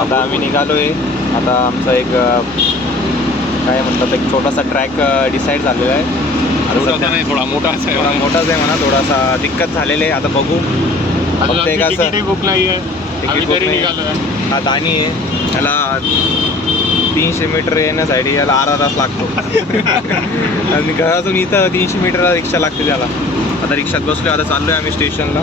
आता आम्ही निघालोय. आता आमचा एक काय म्हणतात एक छोटासा ट्रॅक डिसाईड झालेला आहे. थोडा मोठाच आहे. थोडा मोठाच आहे म्हणा, थोडासा दिक्कत झालेली आहे. आता बघू. फक्त एक असं बुक नाही आहे, तिकीट बुक नाही. हा दानी आहे, त्याला 300 मीटर येण्यासाठी याला अर्धा तास लागतो. आणि घरातून इथं 300 मीटरला रिक्षा लागते त्याला. आता रिक्षात बसलो. आता चाललोय आम्ही स्टेशनला.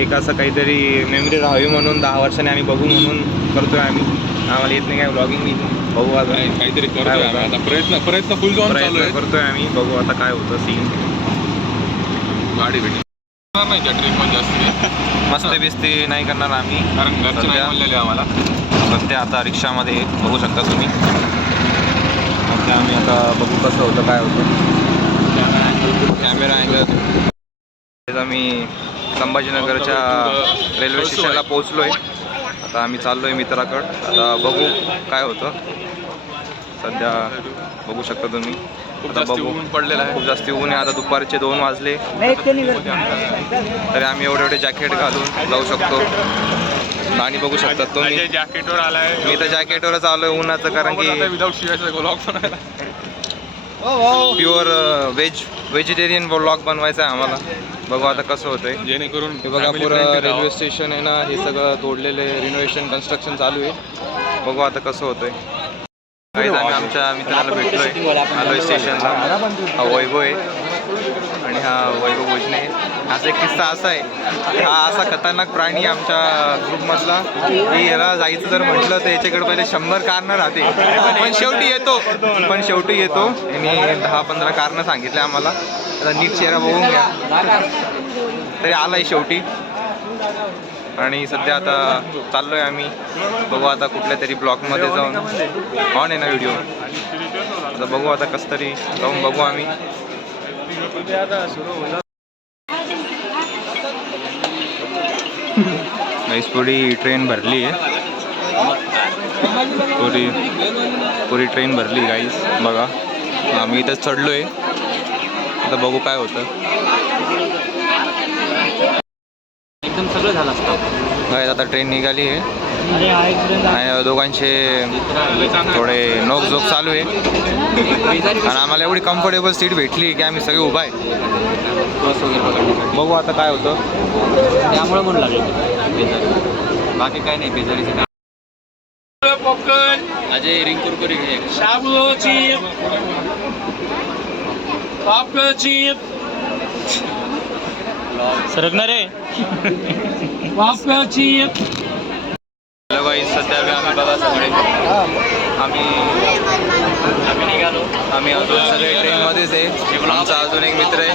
एक असं काहीतरी मेमरी राहावी म्हणून 10 वर्षांनी आम्ही बघू म्हणून करतोय आम्ही. आम्हाला येत नाही काय ब्लॉगिंग. बघू आता काहीतरी करतोय आता. प्रयत्न फुल जाऊन चालू आहे. करतोय आम्ही. बघू आता काय होतं सीन. गाडी भेटणार नाही त्या ट्रेकमध्ये जास्त मस्ती बिस्ती नाही करणार आम्ही, कारण घरचे नाही म्हणलेले आम्हाला. सध्या आता रिक्षामध्ये बघू शकता तुम्ही. सध्या आम्ही आता बघू कसं होतं काय होतं. Camera angle. आम्ही संभाजीनगरच्या रेल्वे स्टेशनला पोहोचलोय. आता आम्ही चाललोय मित्राकडं. आता बघू काय होतं. सध्या बघू शकता तुम्ही. आता बघू. ऊन पडलेलं आहे, खूप जास्त ऊन आहे. आता दुपारचे 2 वाजले तरी आम्ही एवढे जॅकेट घालून जाऊ शकतो. आणि बघू शकतात तुम्ही. जॅकेटवर आलाय मी तर जॅकेटवरच आलोय उन्हाचं, कारण की विदाऊट शिवायचं ब्लॉग बनायला. प्युअर व्हेजिटेरियन ब्लॉग बनवायचा आहे आम्हाला. बघू आता कसं होतंय. जेणेकरून हे बघा पुरं रेल्वे स्टेशन आहे ना, हे सगळं तोडलेले रिनोव्हेशन कन्स्ट्रक्शन चालू आहे. बघू आता कसं होतंय. काही आम्ही आमच्या मित्राला भेटलोय. आलोय स्टेशनला. हा वैभव आहे आणि हा वैभव भोजने. असा एक किस्सा असा आहे, हा असा खतरनाक प्राणी आमच्या ग्रुपमधला की याला जायचं जर म्हटलं तर याच्याकडे पहिले 100 कारणं राहते, पण शेवटी येतो. यांनी 10-15 कारणं सांगितले आम्हाला. आता नीट चेहरा बघून घ्या. तरी आलाय शेवटी. आणि सध्या आता चाललोय आम्ही. बघू आता कुठल्या तरी ब्लॉकमध्ये जाऊन. ऑन आहे ना व्हिडिओ. आता बघू आता कसं तरी जाऊन बघू आम्ही. पुरी ट्रेन भरली आहे. पुरी ट्रेन भरली गाईस. बघा आम्ही इथंच चढलोय. आता बघू काय होतं. एकदम सगळं झालं असतं. काय आता ट्रेन निघाली आहे. दोघांचे थोडे नोकझोक चालू आहे. आणि आम्हाला एवढी कम्फर्टेबल सीट भेटली की आम्ही सगळे उभा आहे. बस वगैरे बघू आता काय होतं. त्यामुळे म्हणून लागेल, बाकी काय नाही. बेजारीचं काय. पॉपकॉर्न, अजय रिंग कुरकुरी घे. शाबू चिप, पॉपकॉर्न चिप, सरकणार आहे. Popcorn chip. हॅलो गाईस, सध्या आम्ही बघा सगळे आम्ही अजून सगळे ट्रेनमध्येच आहे. आमचा अजून एक मित्र आहे.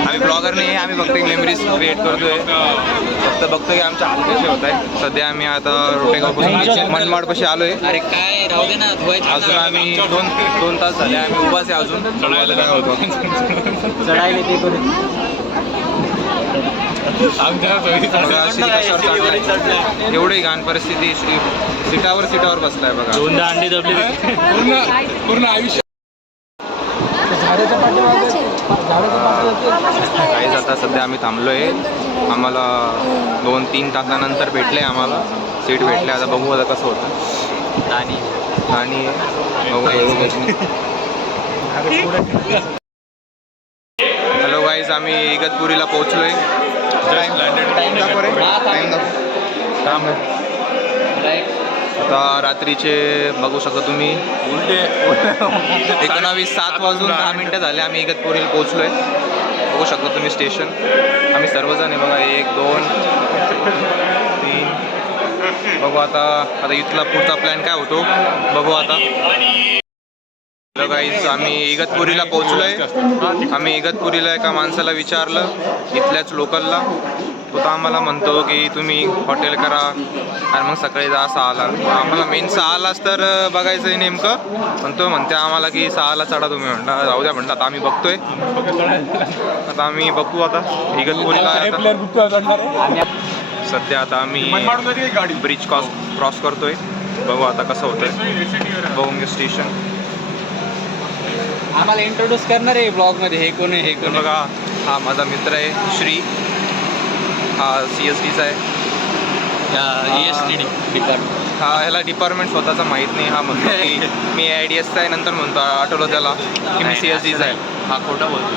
आम्ही ब्लॉगर नाही आहे, आम्ही फक्त एक मेमरीज क्रिएट करतोय. फक्त बघतोय की आमच्या हाल कसे होत आहे. सध्या आम्ही आता रोटेगावपासून मनमाडपाशी आलोय. अरे काय राहू दे ना, अजून आम्ही दोन तास झाले आम्ही उभाच आहे. अजून चढायला काय होतं. चढायला ते करून एवढी घाण परिस्थिती. सीटावर बसलाय बघा. दोनदा अंडी दबली. पूर्ण आयुष्य. काहीच आता सध्या आम्ही थांबलोय. आम्हाला 2-3 तासानंतर भेटले. आम्हाला सीट भेटले. आता बघू आता कसं होतं. आणि हॅलो गाईज, आम्ही इगतपुरीला पोहोचलोय. आता रात्रीचे बघू शकता तुम्ही 19:07 वाजून 10 मिनटं झाले. आम्ही इगतपुरीला पोहोचलोय. बघू शकता तुम्ही स्टेशन. आम्ही सर्वजण आहे बघा. 1, 2, 3. बघू आता इथला पुढचा प्लॅन काय होतो बघू आता. हॅलो गाईज, आम्ही इगतपुरीला पोहोचलोय. आम्ही इगतपुरीला एका माणसाला विचारलं, इथल्याच लोकलला. तो तर आम्हाला म्हणतो की तुम्ही हॉटेल करा आणि मग सकाळी जा 6ला. आम्हाला मेन 6लाच तर बघायचं आहे नेमकं. पण तो म्हणते आम्हाला की 6ला चढा तुम्ही. म्हणता जाऊ द्या म्हणलं. आता आम्ही बघतोय. आता आम्ही बघू आता इगतपुरीला. सध्या आता आम्ही ब्रिज क्रॉस करतोय. बघू आता कसं होतंय. बघून घे स्टेशन. आम्हाला इंट्रोड्यूस करणार आहे ब्लॉगमध्ये. हे कोण आहे, हे कोण बघा. हा माझा मित्र आहे श्री. हा CSTचा आहे. ESTD department. हा ह्याला डिपार्टमेंट स्वतःचं माहीत नाही. हा म्हणतो की मी IDSचा आहे. नंतर म्हणतो आठवलं त्याला की मी CSDचा आहे. हा खोटा बोलतो.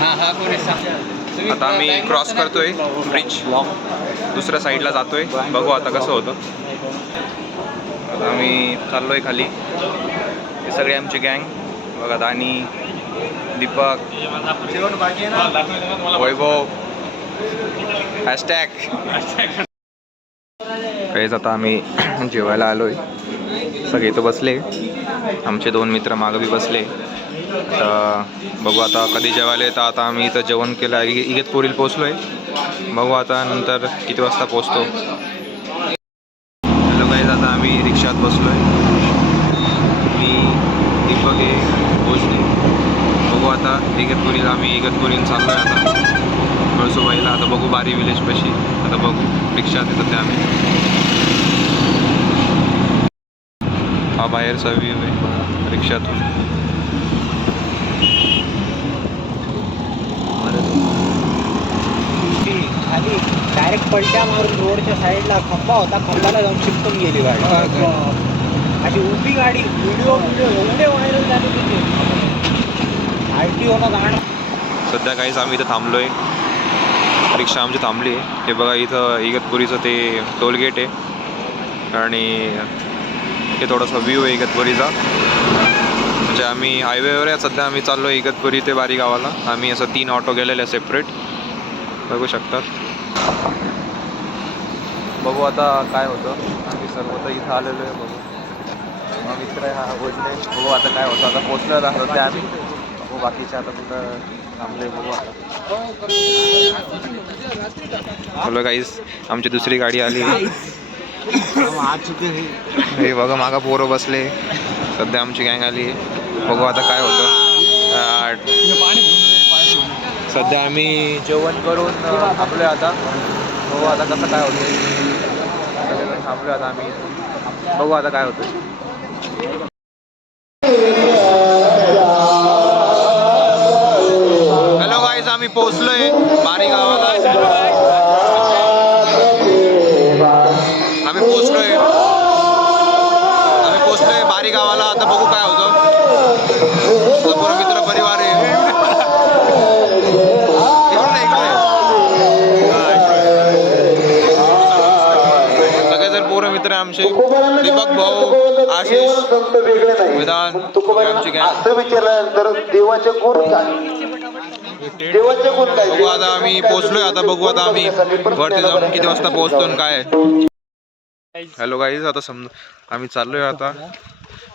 हा कोणी सांग. आता आम्ही क्रॉस करतोय ब्रिज, दुसऱ्या साईडला जातोय. बघू आता कसं होतं. आता आम्ही चाललोय खाली. हे सगळे आमची गँग बघा. दानी, दीपक, वैभव, हॅशटॅग. काहीच आता आम्ही जेवायला आलोय. सगळे इथं बसले. आमचे 2 मित्र मागं बी बसले. तर बघू आता कधी जेवायला येतं. आता आम्ही इथं जेवण केलं. इगतपुरीला पोचलोय. बघू आता नंतर किती वाजता पोचतो. हॅलो गाईज, आता आम्ही रिक्षात बसलोय. मी, दीपक आहे, भोजने. बघू आता इगतपुरीला. आम्ही इगतपुरीला चाललो आहे आता कळसुबाईला. आता बघू बारी विलेजपाशी. आता बघू रिक्षात येतात ते आम्ही. हा बाहेरचा व्ह्यू आहे रिक्षातून. खाली डायरेक्ट पलट्या मारून रोडच्या साईडला खंबा होता. खंबाला जाऊन चिपकून गेली गाडी. अशी उभी गाडी. व्हिडिओ एवढे व्हायरल झाले तिथे. RTO गाणं. सध्या काहीच आम्ही इथं थांबलोय. रिक्षा आमची थांबली आहे. हे बघा इथं इगतपुरीचं ते टोलगेट आहे. आणि हे थोडासा व्ह्यू आहे इगतपुरीचा. म्हणजे आम्ही हायवेवर आहे सध्या. आम्ही चाललो आहे इगतपुरी ते बारी गावाला. आम्ही असं 3 ऑटो गेलेले आहे सेपरेट. बघू शकतात. बघू आता काय होतं. आम्ही सर्व तर इथं आलेलो आहे. बघू मित्र आहे हा भोजने. बघू आता काय होतं. आता पोचलं राहतं ते आम्ही. बघू बाकीचे आता कुठं थांबले. बघू आता. हॅलो गाईस, आमची दुसरी गाडी आली. हे बघा मागं पोरं बसले. सध्या आमची गँग आली आहे. बघू आता काय होतं. सध्या आम्ही जेवण करून थांबलो आता. बघू आता कसं काय होतं. सगळेजण थांबलो आता आम्ही. बघू आता काय होतं. हॅलो गाईज, आम्ही पोहोचलोय बारी गावाला. आम्ही पोहोचलोय बारी गावाला. आता बघू काय होतं. पूर्ण मित्र परिवार आहे. सगळेजण पोरं मित्र आहे आमचे. दीपक भाऊ, आशिष, वेदांत, आमची गँग. विचारल्यानंतर देवाचे गुण काय. बघू आता आम्ही पोहोचलोय. आता बघू आता आम्ही वरती जाऊन किती वाजता पोहोचतो आणि काय. हॅलो गाईज, आता समजा आम्ही चाललोय आता.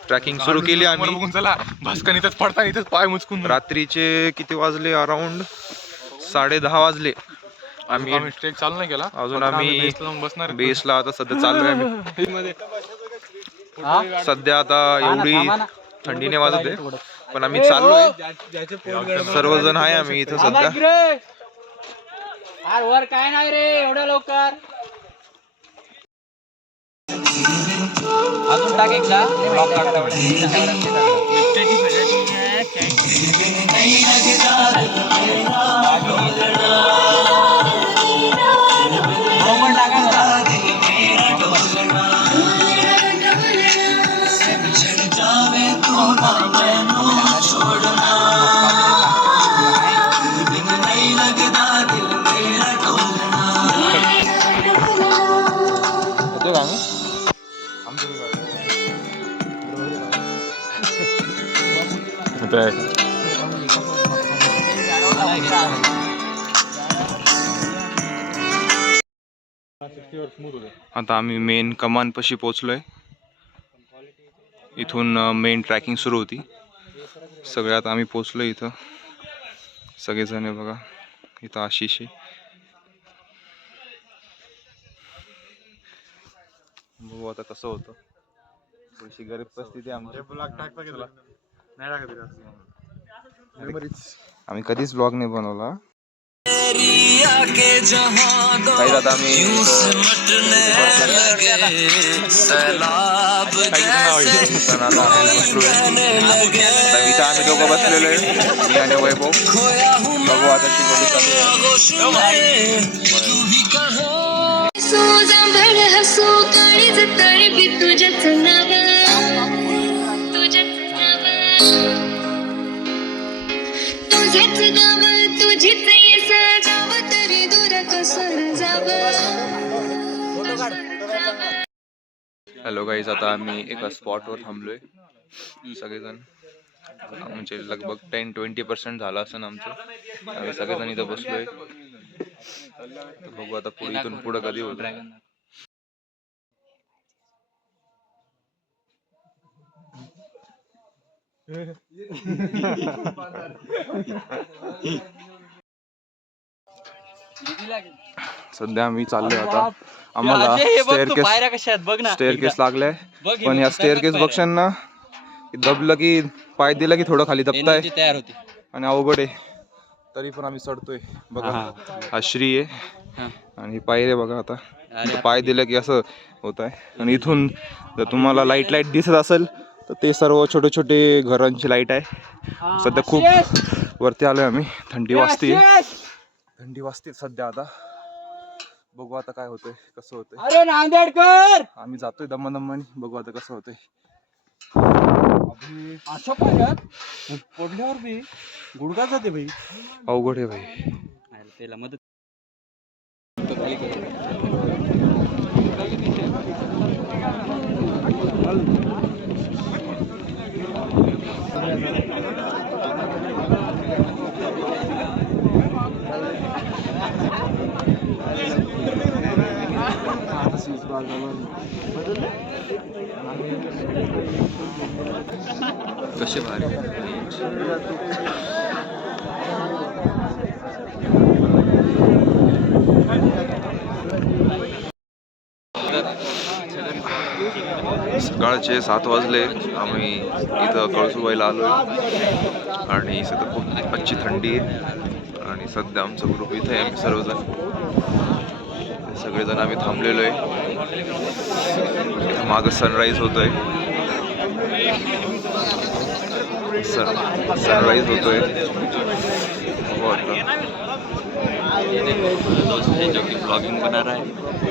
ट्रॅकिंग सुरू केली आम्ही. चला भास्कन इथंच पडता. इथंच पाय मुचकून. रात्रीचे किती वाजले. अराउंड 10:30 वाजले. आम्ही ट्रेक चालू नाही केला अजून. आम्ही बसणार बेसला आता सध्या चाललोय आम्ही. सध्या आता एवढी थंडी नाही वाजत आहे. पण आम्ही चाललोय. सर्वजण आहे आम्ही इथं सध्या. वर काय नाही रे एवढ्या लवकर. अजून टाक एकदा. आता आम्ही मेन कमानपाशी पोचलोय. इथून मेन ट्रॅकिंग सुरू होती. सगळ्यात आम्ही पोचलो इथं. सगळेजण आहे बघा. इथं आशिष आहे. बघू आता कसं होतं. थोडीशी गरीब परिस्थिती आमची. आम्ही कधीच ब्लॉग नाही बनवला. काही आता आम्ही इथं आम्ही दोघं बसलेलो आहे. मी आणि वैभव. बघू आता शिकवली. हॅलो गाईज, आता आम्ही एका स्पॉटवर थांबलोय सगळेजण. म्हणजे लगभग 10-20% झालं असं आमचं. आम्ही सगळेजण इथं बसलोय. बघू आता पुढे, इथून पुढं कधी होतं. सध्या आम्ही चाललोय आता. आम्हाला स्टेअरकेस लागलाय, पण या स्टेअरकेस बघशाल ना, दबलं की पाय दिला की थोडं खाली दबताय तयार होते. आणि अवघड आहे. तरी पण आम्ही चढतोय. बघा हा श्री आहे आणि पाय रे बघा. आता पाय दिलं की असं होत आहे. आणि इथून जर तुम्हाला लाईट दिसत असेल तर ते सर्व छोटे छोटे घरांची लाईट आहे. सध्या खूप वरती आलोय आम्ही. थंडी वाजते सध्या. आता बघू आता काय होतंय, कसं होतंय. अरे नांदेडकर, आम्ही जातोय दमादमानी. बघू आता कसं होतंय. अशा पाण्यात पडल्यावर बी गुडघा जाते भाई. अवघड आहे भाई. त्याला मदत. कसे भारी. सकाळचे 7 वाजले. आम्ही इथं कळसुबाईला आलोय आणि इथं खूप अच्छी थंडी आहे. आणि सध्या आमचा ग्रुप इथे आहे. आम्ही सर्वजण सगळेजण आम्ही थांबलेलो आहे. इथं मागं सनराईज होतोय. सनराईज होतोय. ये देखो दोस्त है जो कि ब्लॉगिंग बना रहा है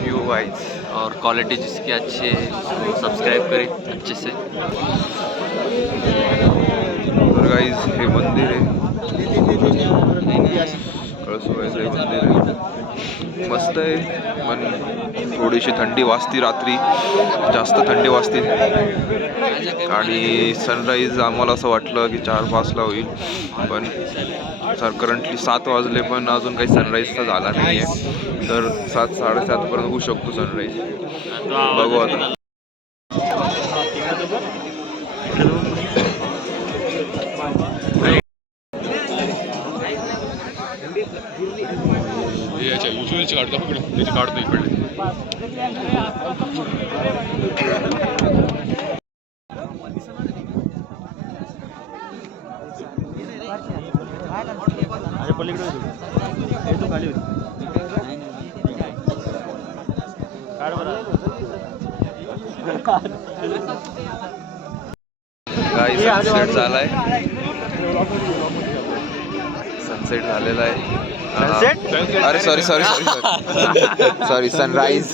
यू वाइज और क्वालिटी जिसकी अच्छी है, सब्सक्राइब करें अच्छे से. तर गाईज हे मंदिर आहे, कळसुबाईचं हे मंदिर आहे. मस्त आहे, पण थोडीशी थंडी वाजती रात्री. जास्त थंडी वाजते. आणि सनराईज आम्हाला असं वाटलं की 4-5ला होईल, पण करंटली 7 वाजले पण अजून काही सनराईजचा झाला नाही आहे. तर 7-7:30 पर्यंत होऊ शकतो सनराईज. बघू आता. युजवेलची काढतो त्याची काढतो इकडे. गाईज सनसेट झालाय. सनसेट झालेला आहे. अरे sorry sunrise.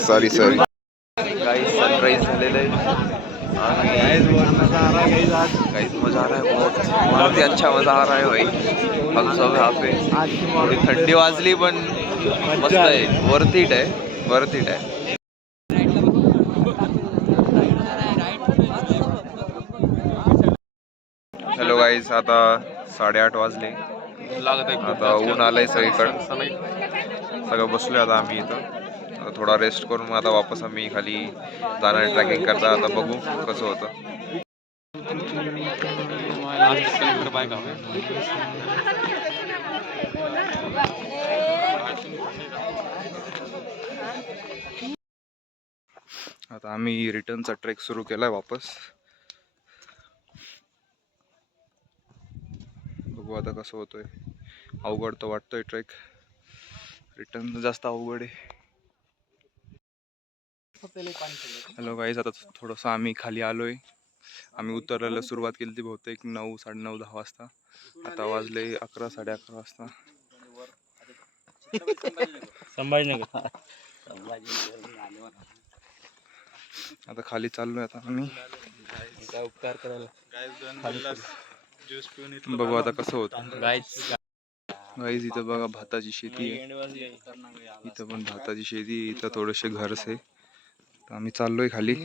Sorry guys, sunrise झालेलं आहे. गाइस मजा आ रहा है बहुत. बहुत ही अच्छा मजा आ रहा है भाई. हम सब यहाँ पे. थोड़ी थंडी वाजली पण मस्त आहे. वर्थ इट आहे. हॅलो गाईस, आता 8:30 वाजले. आता ऊन आलंय सगळीकडं. सगळं बसलोय आता आम्ही इथं. आता थोडा रेस्ट करून आता वापस आम्ही खाली जाणार ट्रॅकिंग करता. आता बघू कसं होतं. आता आम्ही रिटर्नचा ट्रेक सुरू केलाय वापस. बघू आता कसं होतोय. अवघड तर वाटतोय ट्रेक. रिटर्न जास्त अवघड आहे. हॅलो गाईज, आता थोडंसं आम्ही खाली आलोय. आम्ही उतरायला सुरुवात केली ती बहुतेक 9, 9:30, 10 वाजता. आता वाजले 11, 11:30 वाजता. आता खाली चाललोय आता आम्ही. उपकार करायला बघू आता कसं होतं. गाईज इथं बघा भाताची शेती आहे. इथं पण भाताची शेती आहे. इथं थोडेसे घरच आहे. तर आम्ही चाललोय खाली.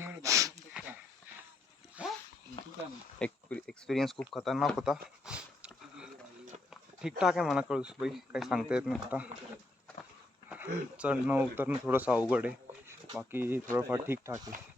एक्सपिरियन्स खूप खतरनाक होता. ठीकठाक आहे म्हणा कळसूबाई, काही सांगता येत नाही आता. चढणं उतरणं थोडंसं अवघड आहे, बाकी थोडंफार ठीकठाक आहे.